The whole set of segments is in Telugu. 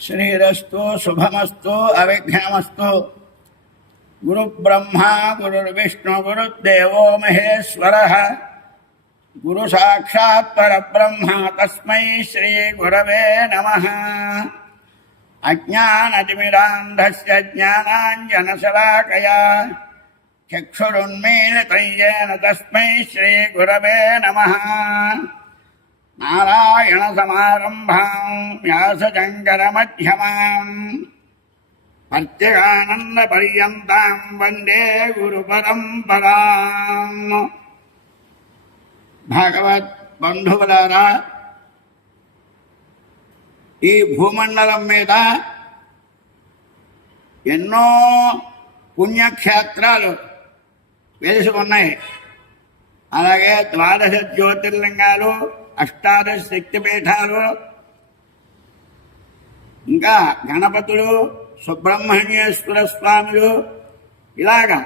श्रीरस्तु शुभमस्तु अविघ्नमस्तु। गुरु ब्रह्मा गुरुर्विष्णु गुरुदेवो महेश्वरः गुरु साक्षात् परब्रह्म तस्मै श्री गुरवे नमः। अज्ञानतिमिरान्धस्य ज्ञानाञ्जनशलाकया चक्षुरुन्मीलितं येन तस्मै श्री गुरवे नमः। नारायणसमारम्भां व्यासशङ्करमध्यमाम् अर्त्यगानन्दपर्यन्तां वन्दे गुरुपरम्पराम्। భాగవత్ బంధువులారా, ఈ భూమండలం మీద ఎన్నో పుణ్యక్షేత్రాలు వెలిసి ఉన్నాయి. అలాగే ద్వాదశ జ్యోతిర్లింగాలు, అష్టాదశ శక్తిపీఠాలు, ఇంకా గణపతులు, సుబ్రహ్మణ్యేశ్వర స్వాములు, ఇలాగా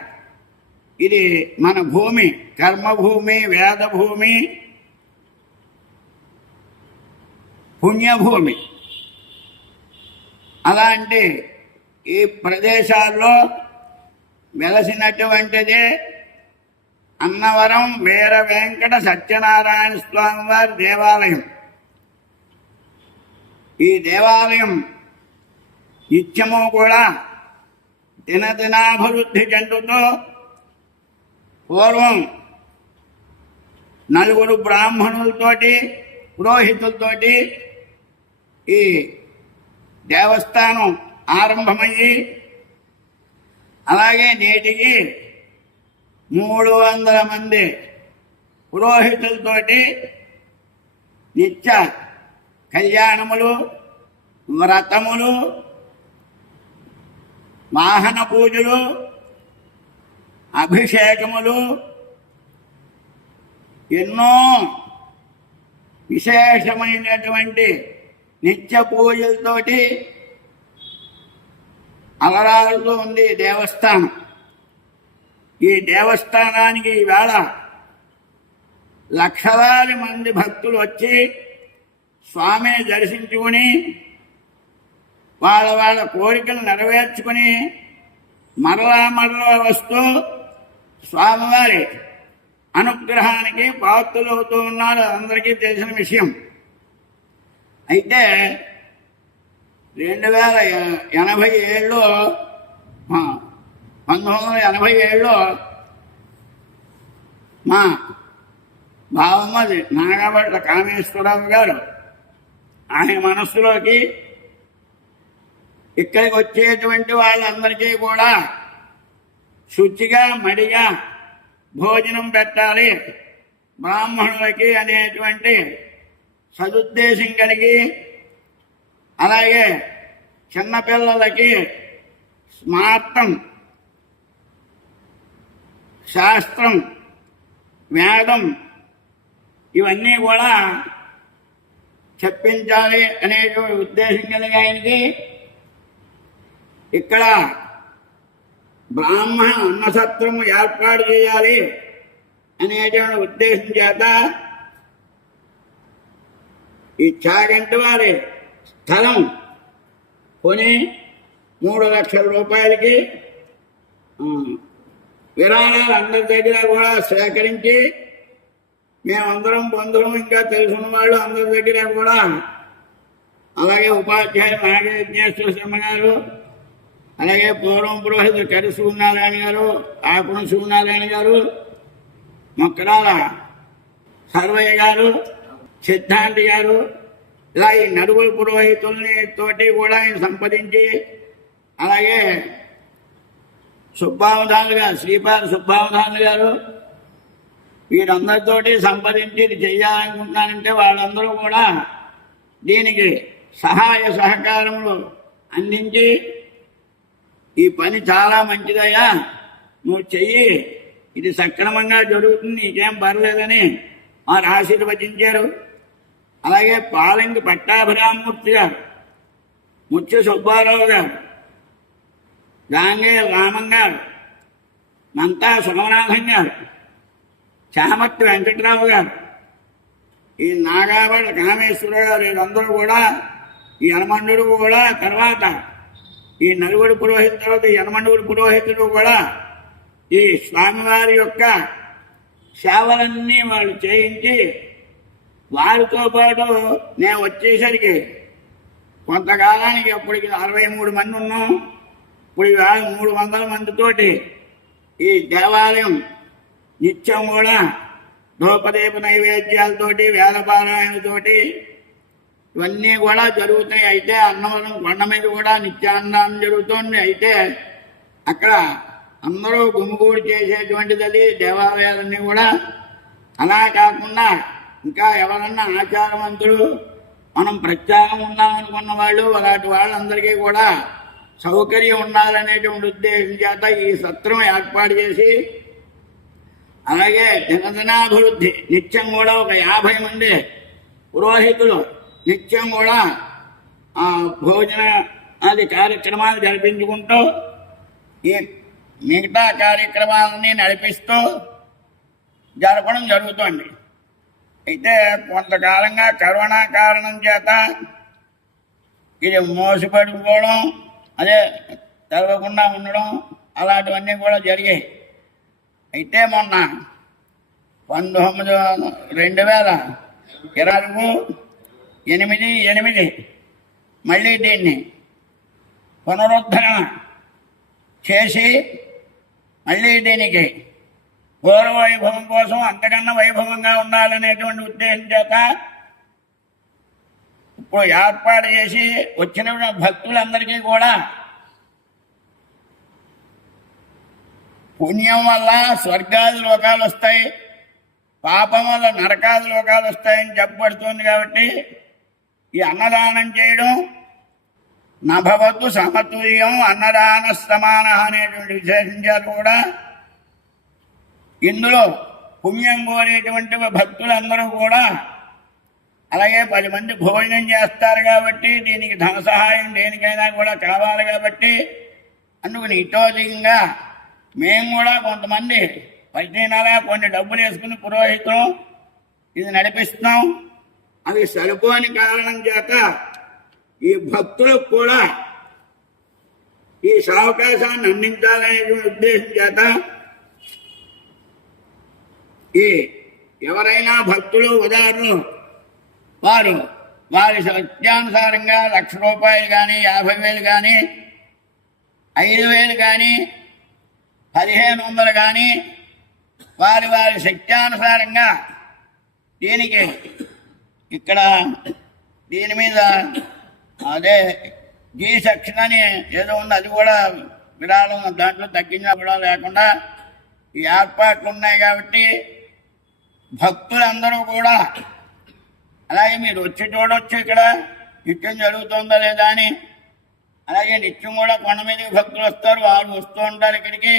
ఇది మన భూమి, కర్మభూమి, వేదభూమి, పుణ్యభూమి. అలాంటి ఈ ప్రదేశాల్లో వెలసినటువంటిది అన్నవరం వీర వెంకట సత్యనారాయణ స్వామి వారి దేవాలయం. ఈ దేవాలయం నిత్యము కూడా దినదినాభివృద్ధి చెందుతూ పూర్వం నలుగురు బ్రాహ్మణులతోటి, పురోహితులతోటి ఈ దేవస్థానం ఆరంభమయ్యి అలాగే నేటికి 300 మంది పురోహితులతోటి నిత్య కళ్యాణములు, వ్రతములు, వాహన పూజలు, అభిషేకములు, ఎన్నో విశేషమైనటువంటి నిత్య పూజలతోటి అలరారుతూ ఉంది దేవస్థానం. ఈ దేవస్థానానికి ఈవేళ లక్షలాది మంది భక్తులు వచ్చి స్వామిని దర్శించుకుని వాళ్ళ కోరికలు నెరవేర్చుకుని మరలా వస్తూ స్వామివారి అనుగ్రహానికి పాత్రులవుతూ ఉన్నారు. అందరికీ తెలిసిన విషయం. అయితే 1987లో 1987లో మా బావమ్మది నాగభట్ల కామేశ్వరరావు గారు ఆయన మనస్సులోకి ఇక్కడికి వచ్చేటువంటి వాళ్ళందరికీ కూడా శుచిగా మడిగా భోజనం పెట్టాలి బ్రాహ్మణులకి అనేటువంటి సదుద్దేశం కలిగి, అలాగే చిన్నపిల్లలకి స్మార్తం, శాస్త్రం, వేదం ఇవన్నీ కూడా చెప్పించాలి అనేటువంటి ఉద్దేశం కలిగి ఆయనకి ఇక్కడ బ్రాహ్మణ అన్నసత్రము ఏర్పాటు చేయాలి అనేటువంటి ఉద్దేశం చేత ఈ చాగంటి వారి స్థలం కొని 3 లక్షల రూపాయలకి విరాళాలు అందరి దగ్గర కూడా సేకరించి మేమందరం బంధువులు, ఇంకా తెలుసున్న వాళ్ళు అందరి దగ్గర కూడా, అలాగే ఉపాధ్యాయులు నాగయజ్ఞేశ్వర శర్మ గారు, అలాగే పూర్వం పురోహితులు కరి సూర్యనారాయణ గారు, ఆకుణ సూర్యనారాయణ గారు, మొక్కరాల సర్వయ్య గారు, సిద్ధాంతి గారు, ఇలా ఈ నలుగురు పురోహితుల్ని తోటి కూడా ఆయన సంపాదించి, అలాగే సుబ్బావధానులు గారు, శ్రీపాద సుబ్బావధానులు గారు, వీరందరితోటి సంపాదించి ఇది చెయ్యాలనుకుంటున్నానంటే వాళ్ళందరూ కూడా దీనికి సహాయ సహకారములు అందించి ఈ పని చాలా మంచిదయ్యా, నువ్వు చెయ్యి, ఇది సక్రమంగా జరుగుతుంది, నీకేం పర్లేదని వారు ఆశీర్వదించారు. అలాగే పాలంగి పట్టాభిరామూర్తి గారు, ముత్య సుబ్బారావు గారు, గాంగే రామం గారు, నంతా సోమనాథం గారు, చామర్తి వెంకటరావు గారు, ఈ నాగాబడి కామేశ్వర గారు, వీళ్ళందరూ కూడా ఈ యనమండుడు కూడా తర్వాత ఈ నలుగురు పురోహితుల తర్వాత యనమండుడు పురోహితుడు కూడా ఈ స్వామివారి యొక్క సేవలన్నీ వాళ్ళు చేయించి వారితో పాటు నేను వచ్చేసరికి కొంతకాలానికి అప్పటికి 63 మంది ఉన్నాం. ఇప్పుడు 300 మందితోటి ఈ దేవాలయం నిత్యం కూడా ధూపదీప నైవేద్యాలతోటి వేదపారాయణతోటి ఇవన్నీ కూడా జరుగుతాయి. అయితే అన్నవరం కొండ మీద కూడా నిత్యాన్నదానం జరుగుతుంది. అయితే అక్కడ అందరూ గుమిగూడి చేసేటువంటిది అది దేవాలయాలన్నీ కూడా. అలా కాకుండా ఇంకా ఎవరన్నా ఆచారవంతులు మనం ప్రత్యేకం ఉందామనుకున్న వాళ్ళు అలాంటి వాళ్ళందరికీ కూడా సౌకర్యం ఉండాలనేటువంటి ఉద్దేశం చేత ఈ సత్రం ఏర్పాటు చేసి అలాగే దినదినాభివృద్ధి నిత్యం కూడా ఒక 50 మంది పురోహితులు నిత్యం కూడా భోజన ఆది కార్యక్రమాలు జరిపించుకుంటూ ఈ మిగతా కార్యక్రమాలని నడిపిస్తూ జరపడం జరుగుతుంది. అయితే కొంతకాలంగా కరోనా కారణం చేత ఇది మోసపడిపోవడం అదే జరగకుండా ఉండడం అలాంటివన్నీ కూడా జరిగాయి. అయితే మొన్న 2024/8/8 మళ్ళీ దీన్ని పునరుద్ధరణ చేసి మళ్ళీ దీనికి పూర్వ వైభవం కోసం అంతకన్నా వైభవంగా ఉండాలనేటువంటి ఉద్దేశం చేత ఇప్పుడు ఏర్పాటు చేసి వచ్చిన భక్తులందరికీ కూడా పుణ్యం వల్ల స్వర్గాది లోకాలు వస్తాయి, పాపం వల్ల నరకాది లోకాలు వస్తాయని చెప్పబడుతుంది. కాబట్టి ఈ అన్నదానం చేయడం నభవద్దు సమతుల్యం అన్నదాన సమాన అనేటువంటి విశేషించారు కూడా. ఇందులో పుణ్యం కోరేటువంటి భక్తులందరూ కూడా అలాగే 10 మంది భోజనం చేస్తారు కాబట్టి దీనికి ధన సహాయం దేనికైనా కూడా కావాలి కాబట్టి అందుకని ఇటోదికంగా మేము కూడా కొంతమంది ప్రతినెలా కొన్ని డబ్బులు వేసుకుని పురోహితం ఇది నడిపిస్తున్నాం. అవి సరిపోని కారణం చేత ఈ భక్తులకు కూడా ఈ అవకాశాన్ని అందించాలనేటువంటి ఉద్దేశం చేత ఈ ఎవరైనా భక్తులు ఉదాహరణలు వారి సత్యానుసారంగా 1,00,000 రూపాయలు కానీ 50,000 కానీ 5,000 కానీ 1,500 కానీ వారి శక్త్యానుసారంగా దీనికి ఇక్కడ దీని మీద అదే జీ సెక్షన్ అని ఏదో ఉంది, అది కూడా విరాళం దాంట్లో తగ్గించిన కూడా లేకుండా ఈ ఏర్పాట్లు ఉన్నాయి. కాబట్టి భక్తులందరూ కూడా అలాగే మీరు వచ్చి చూడవచ్చు ఇక్కడ నిత్యం జరుగుతుందా లేదా అని. అలాగే నిత్యం కూడా కొండ మీదకి భక్తులు వస్తారు, వారు వస్తూ ఉంటారు ఇక్కడికి.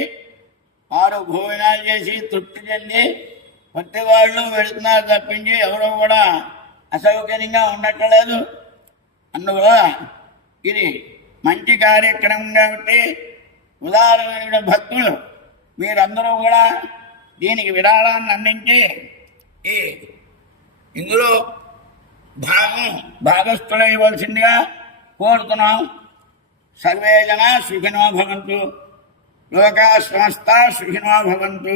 వారు భోజనాలు చేసి తృప్తి చెంది ప్రతి వాళ్ళు వెళుతున్నారు తప్పించి ఎవరో కూడా అసౌకర్యంగా ఉండట్లేదు. అందువల్ల ఇది మంచి కార్యక్రమం కాబట్టి ఉదాహరణ భక్తులు మీరందరూ కూడా దీనికి విరాళాన్ని అందించి ఈ ఇందులో భాగస్థులైవలసిందిగా కోరుతున్నాం. సర్వే జనా సుఖినో భవంతు, లోకా సమస్తా సుఖినో భవంతు.